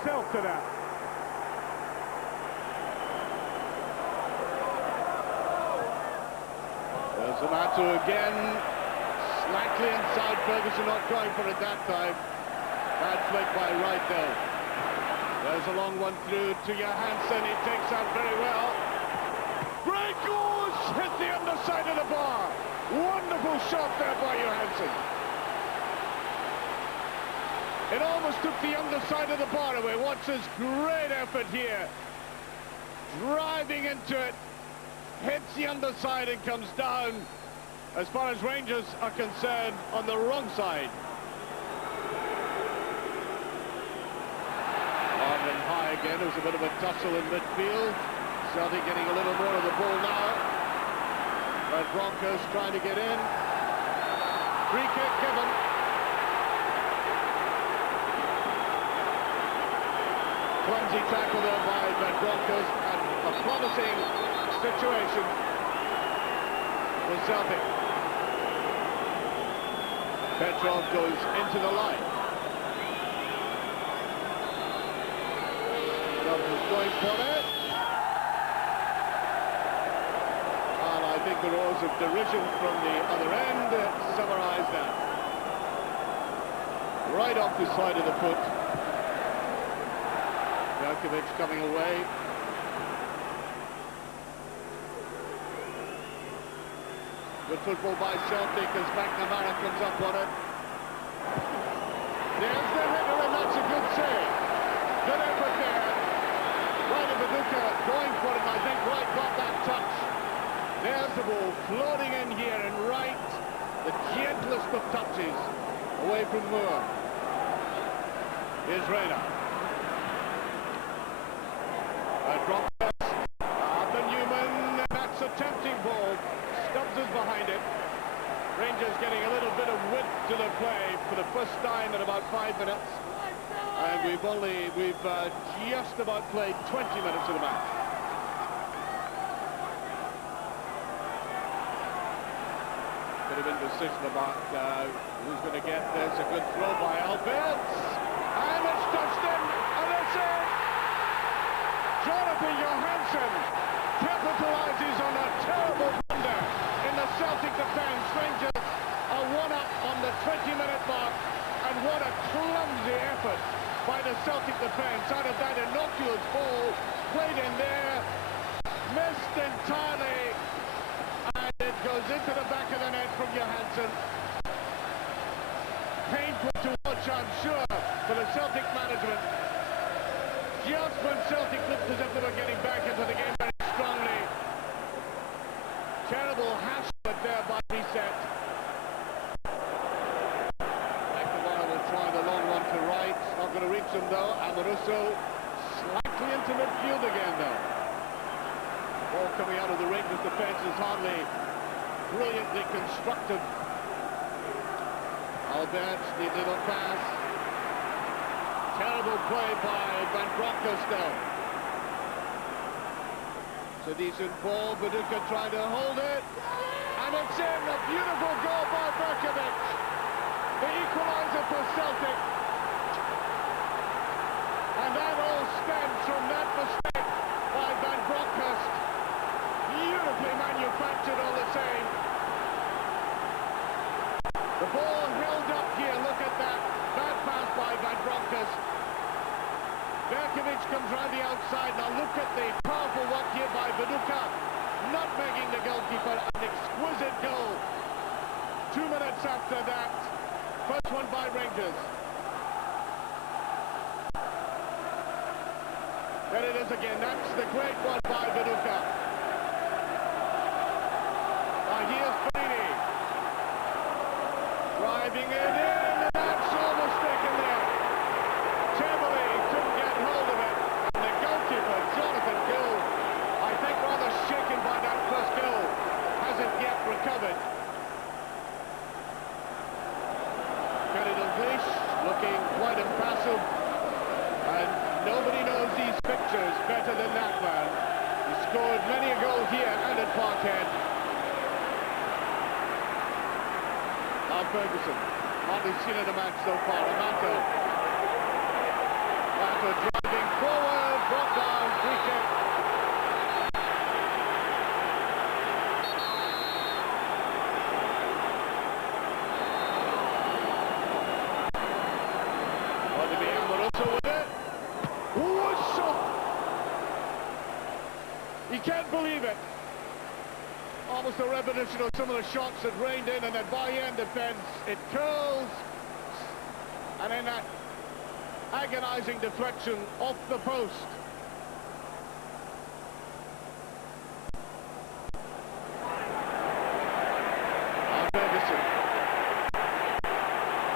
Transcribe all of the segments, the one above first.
himself to that. There's Amato again, slightly inside. Ferguson not going for it that time. Bad flick by Wright though. There's a long one through to Johansson. He takes out very well. Great goal! Hit the underside of the bar. Wonderful shot there by Johansson. It almost took the underside of the bar away. Watch this great effort here. Driving into it. Hits the underside and comes down, as far as Rangers are concerned, on the wrong side. On and high again. There was a bit of a tussle in midfield. Celtic getting a little more of the ball now. But Broncos trying to get in. Free kick given. Clumsy tackle there by the Broncos, and a promising situation for Celtic. Petrov goes into the line. Is going for it. And I think the roars of derision from the other end summarize that. Right off the side of the foot. Velkovic coming away. Good football by Celtic as McNamara comes up on it. There's the header, and that's a good save. Good effort there. Right of Viduka going for it, and I think Wright got that touch. There's the ball floating in here, and Wright, the gentlest of touches, away from Moore. Here's Reyna. Broncos, the Newman, that's a tempting ball. Stubbs is behind it. Rangers getting a little bit of width to the play for the first time in about 5 minutes. And we've just about played 20 minutes of the match. Bit of indecision about who's going to get this. A good throw by Alberts. And it's touched in, and that's it. Jonathan Johansson capitalizes on a terrible blunder in the Celtic defence. Rangers are one up on the 20-minute mark, and what a clumsy effort by the Celtic defence. Out of that innocuous ball, played in there, missed entirely, and it goes into the back of the net from Johansson. Painful to watch, I'm sure, for the Celtic management. Just when Celtic looked as if they were getting back into the game very strongly. Terrible hash there by Reset. McNamara will try the long one to right. Not going to reach him though. Amoruso slightly into midfield again though. Ball coming out of the Rangers defence is hardly brilliantly constructed. Alberts, the little pass. Terrible play by Van Bronckhorst though. It's a decent ball. Viduka trying to hold it. And it's in. A beautiful goal by Velkovic. The equaliser for Celtic. And that all stems from that mistake by Van Bronckhorst. Beautifully manufactured all the same. The ball held up here. Look at that. Bad pass by Van Bronckhorst. Velkovic comes round the outside. Now look at the powerful work here by Viduka. Nutmegging the goalkeeper. An exquisite goal. 2 minutes after that. First one by Rangers. There it is again. That's the great one by Viduka. Now here's Feeney. Driving it in. And that's almost taken there. Cheverly couldn't get hold of it. And the goalkeeper, Jonathan Gill, I think rather shaken by that first goal, hasn't yet recovered. Kenny Dalglish looking quite impassive. And nobody knows these pictures better than that man. He scored many a goal here and at Parkhead. Now Ferguson, hardly driving forward, brought down, free kick. With it. Ooh, a shot! You can't believe it. Almost a repetition of some of the shots that rained in, and then by end defence, it curls, and then that agonising deflection off the post. Ferguson.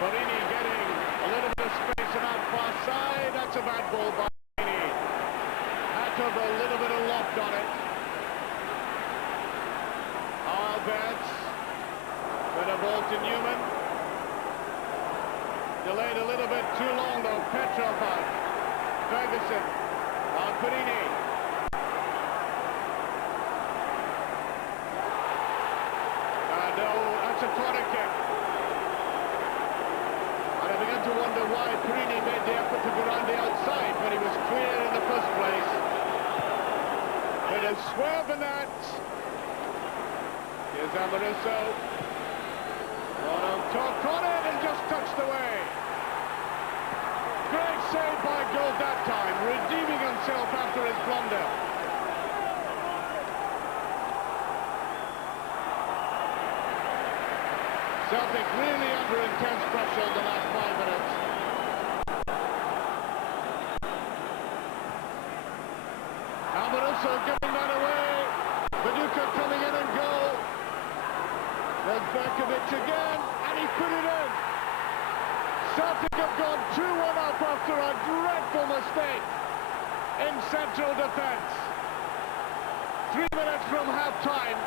Barini getting a little bit of space and out far side. That's a bad ball by Barini. Hacked a little bit of loft on it. Alberts. With a ball to Newman. Delayed a little bit too long though. Petrov out. Ferguson. Barini. No, that's a corner kick. And I began to wonder why Barini made the effort to go around the outside when he was clear in the first place. With a swerve in that. Here's Amoruso. Caught it and just touched away. Great save by Gold that time, redeeming himself after his blunder. Celtic really under intense pressure in the last 5 minutes. Amoruso giving that away. Viduka coming in and goal. Then Berkovic again, and he put it in. Celtic have gone 2-1 up after a dreadful mistake in central defence. 3 minutes from half-time.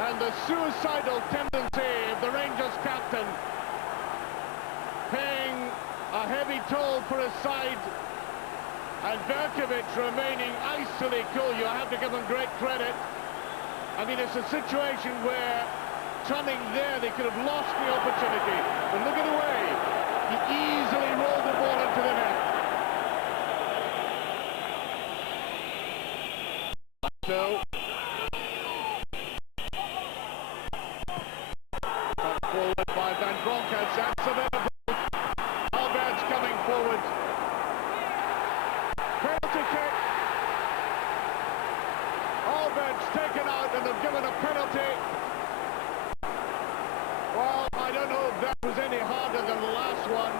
And the suicidal tendency of the Rangers captain paying a heavy toll for his side, and Berkovic remaining icily cool. You have to give him great credit. I mean, it's a situation where Tunning there, they could have lost the opportunity. But look at the way he easily rolled the ball into the net. No. Forward by Van Bronckhorst, that's a bit of Albert's coming forward. Penalty kick. Albert's taken out and they've given a penalty. Well, I don't know if that was any harder than the last one.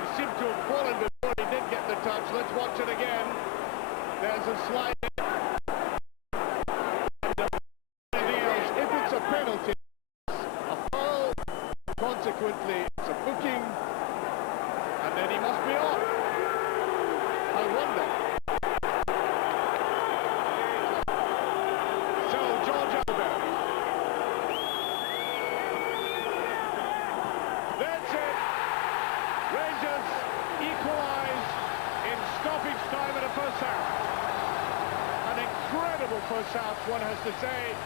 He seemed to have fallen before he did get the touch. Let's watch it again. There's a slide. If it's a penalty, consequently, it's a booking, and then he must be off. I wonder. So, George Albert. That's it. Rangers equalise in stoppage time in the first half. An incredible first half, one has to say.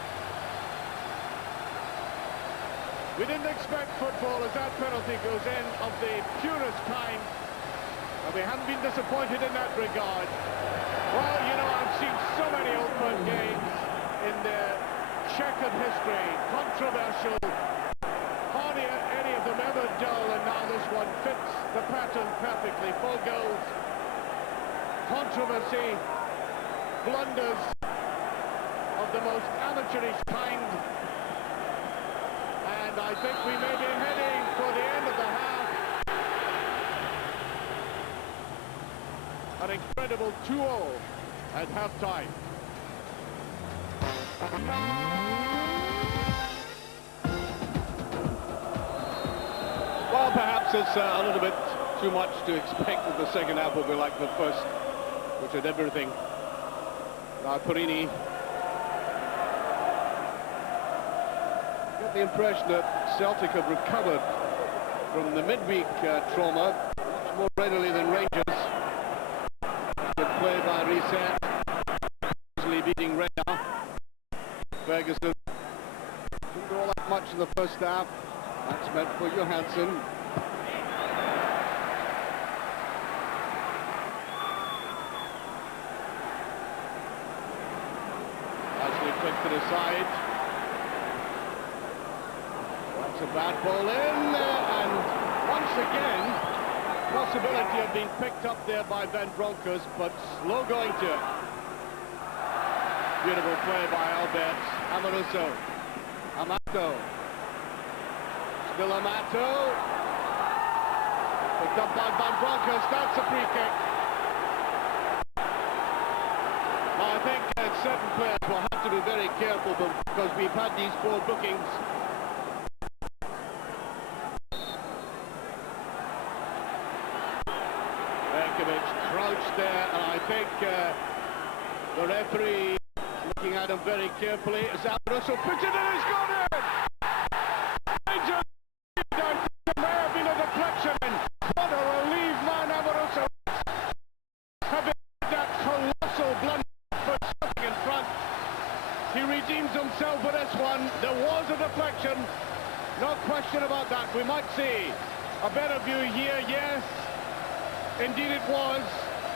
We didn't expect football as that penalty goes in of the purest kind, and we haven't been disappointed in that regard. Well, you know, I've seen so many Old Firm games in their checkered history, controversial, hardly any of them ever dull, and now this one fits the pattern perfectly. 4 goals, controversy, blunders of the most amateurish kind. And I think we may be heading for the end of the half. An incredible 2-0 at half-time. Well, perhaps it's a little bit too much to expect that the second half will be like the first, which had everything. Now, Barini. The impression that Celtic have recovered from the midweek trauma much more readily than Rangers. Good play by Reset, easily beating Raya. Ferguson didn't do all that much in the first half. That's meant for Johansson. flick to the side. That's a bad ball in, and once again, possibility of being picked up there by Ben Broncos, but slow going to it. Beautiful play by Albert. Amoruso. Amato. Still Amato. Picked up by Van Broncos. That's a free kick. Now, I think certain players will have to be very careful because we've had these 4 bookings. Crouched there, and I think the referee looking at him very carefully. Russell puts it in, he's got it! Rangers, there may have been a deflection, and what a relief, man, Amoruso having that colossal blunder for something in front. He redeems himself with this one. There was a deflection, no question about that. We might see a better view here, yes. Indeed it was.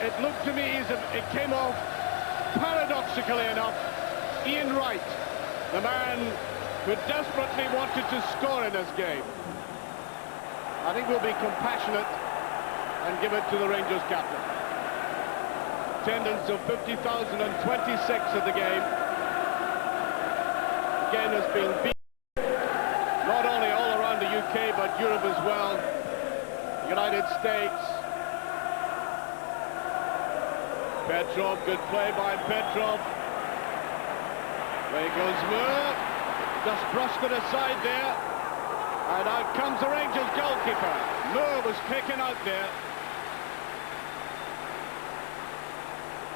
It looked to me as if it came off, paradoxically enough, Ian Wright, the man who desperately wanted to score in this game. I think we'll be compassionate and give it to the Rangers captain. Attendance of 50,026 at the game. The game has been beaten, not only all around the UK, but Europe as well, United States. Petrov, good play by Petrov. There goes Moore. Just brushed it aside there. And out comes the Rangers goalkeeper. Moore was kicking out there.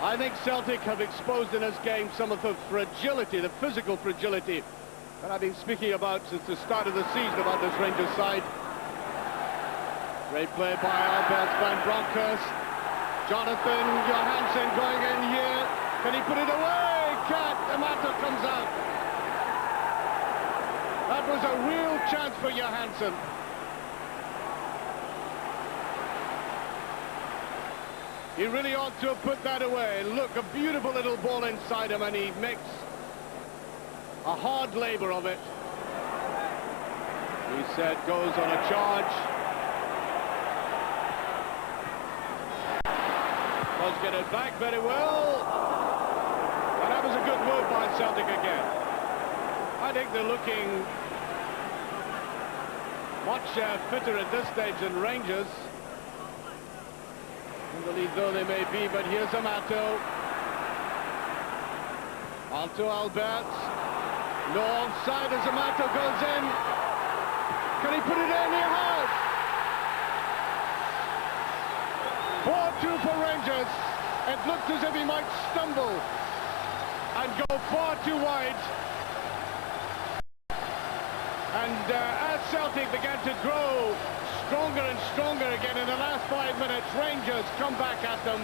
I think Celtic have exposed in this game some of the fragility, the physical fragility that I've been speaking about since the start of the season about this Rangers side. Great play by Albert Van Bronckhorst. Jonathan Johansson going in here. Can he put it away? Can't. Amato comes out. That was a real chance for Johansson. He really ought to have put that away. Look, a beautiful little ball inside him, and he makes a hard labor of it. He said goes on a charge. Does get it back very well. And that was a good move by Celtic again. I think they're looking much fitter at this stage than Rangers. In the lead though they may be, but here's Amato. On to Albert. No offside as Amato goes in. Can he put it in? He has. 4-2 for Rangers. It looked as if he might stumble and go far too wide. And as Celtic began to grow stronger and stronger again in the last 5 minutes, Rangers come back at them.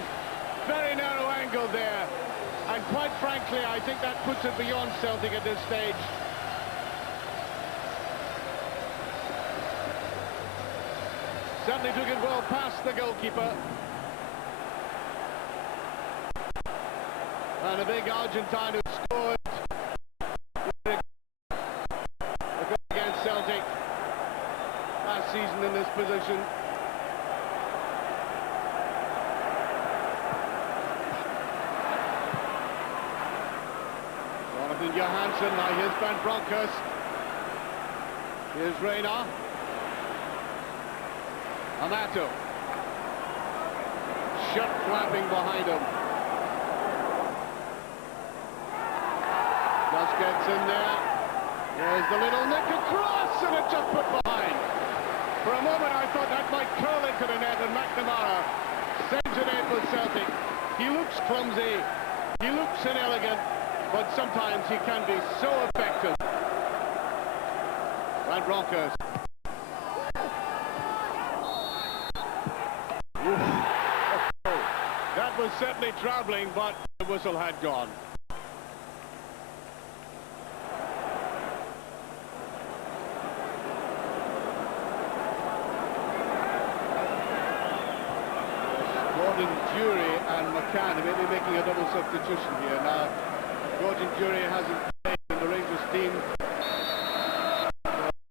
Very narrow angle there. And quite frankly, I think that puts it beyond Celtic at this stage. Certainly took it well past the goalkeeper. And a big Argentine who scored against Celtic last season in this position. Jonathan Johansson, now here's Van Bronckhorst. Here's Reina. Amato. Shot flapping behind him. Just gets in there. There's the little nick across, and it just put behind. For a moment I thought that might curl into the net, and McNamara sends it in for Celtic. He looks clumsy, he looks inelegant, but sometimes he can be so effective. Van Bronckhorst. That was certainly travelling, but the whistle had gone. Jury and McCann may be making a double substitution here. Now, Gordon Jury hasn't team.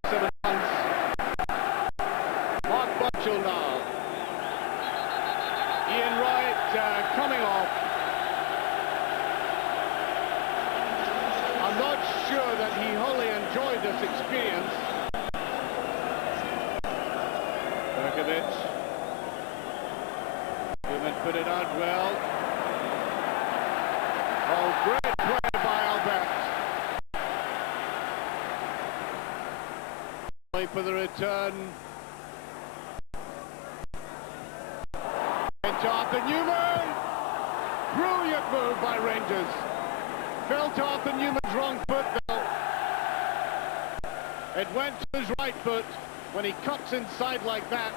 7 months. Mark Butchell now. Ian Wright coming off. I'm not sure that he wholly enjoyed this experience. Berkovic. Newman put it out well. Oh, great play by Albert. Wait for the return. Into Arthur Newman. Brilliant move by Rangers. Felt Arthur Newman's wrong foot though. It went to his right foot when he cuts inside like that.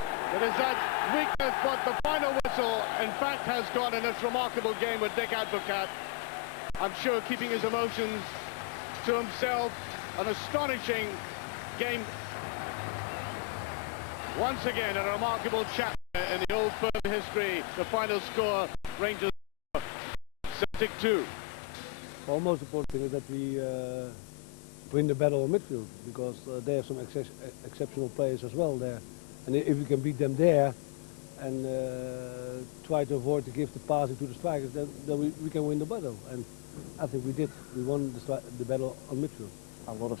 It is that weakness, but the final whistle, in fact, has gone in this remarkable game with Dick Advocat. I'm sure keeping his emotions to himself. An astonishing game. Once again, a remarkable chapter in the old firm history. The final score, Rangers Celtic 2. Well, most important thing is that we win the battle of midfield, because they have some exceptional players as well there. And if we can beat them there and try to avoid to give the passing to the strikers, then we can win the battle. And I think we did. We won the battle on midfield. A lot of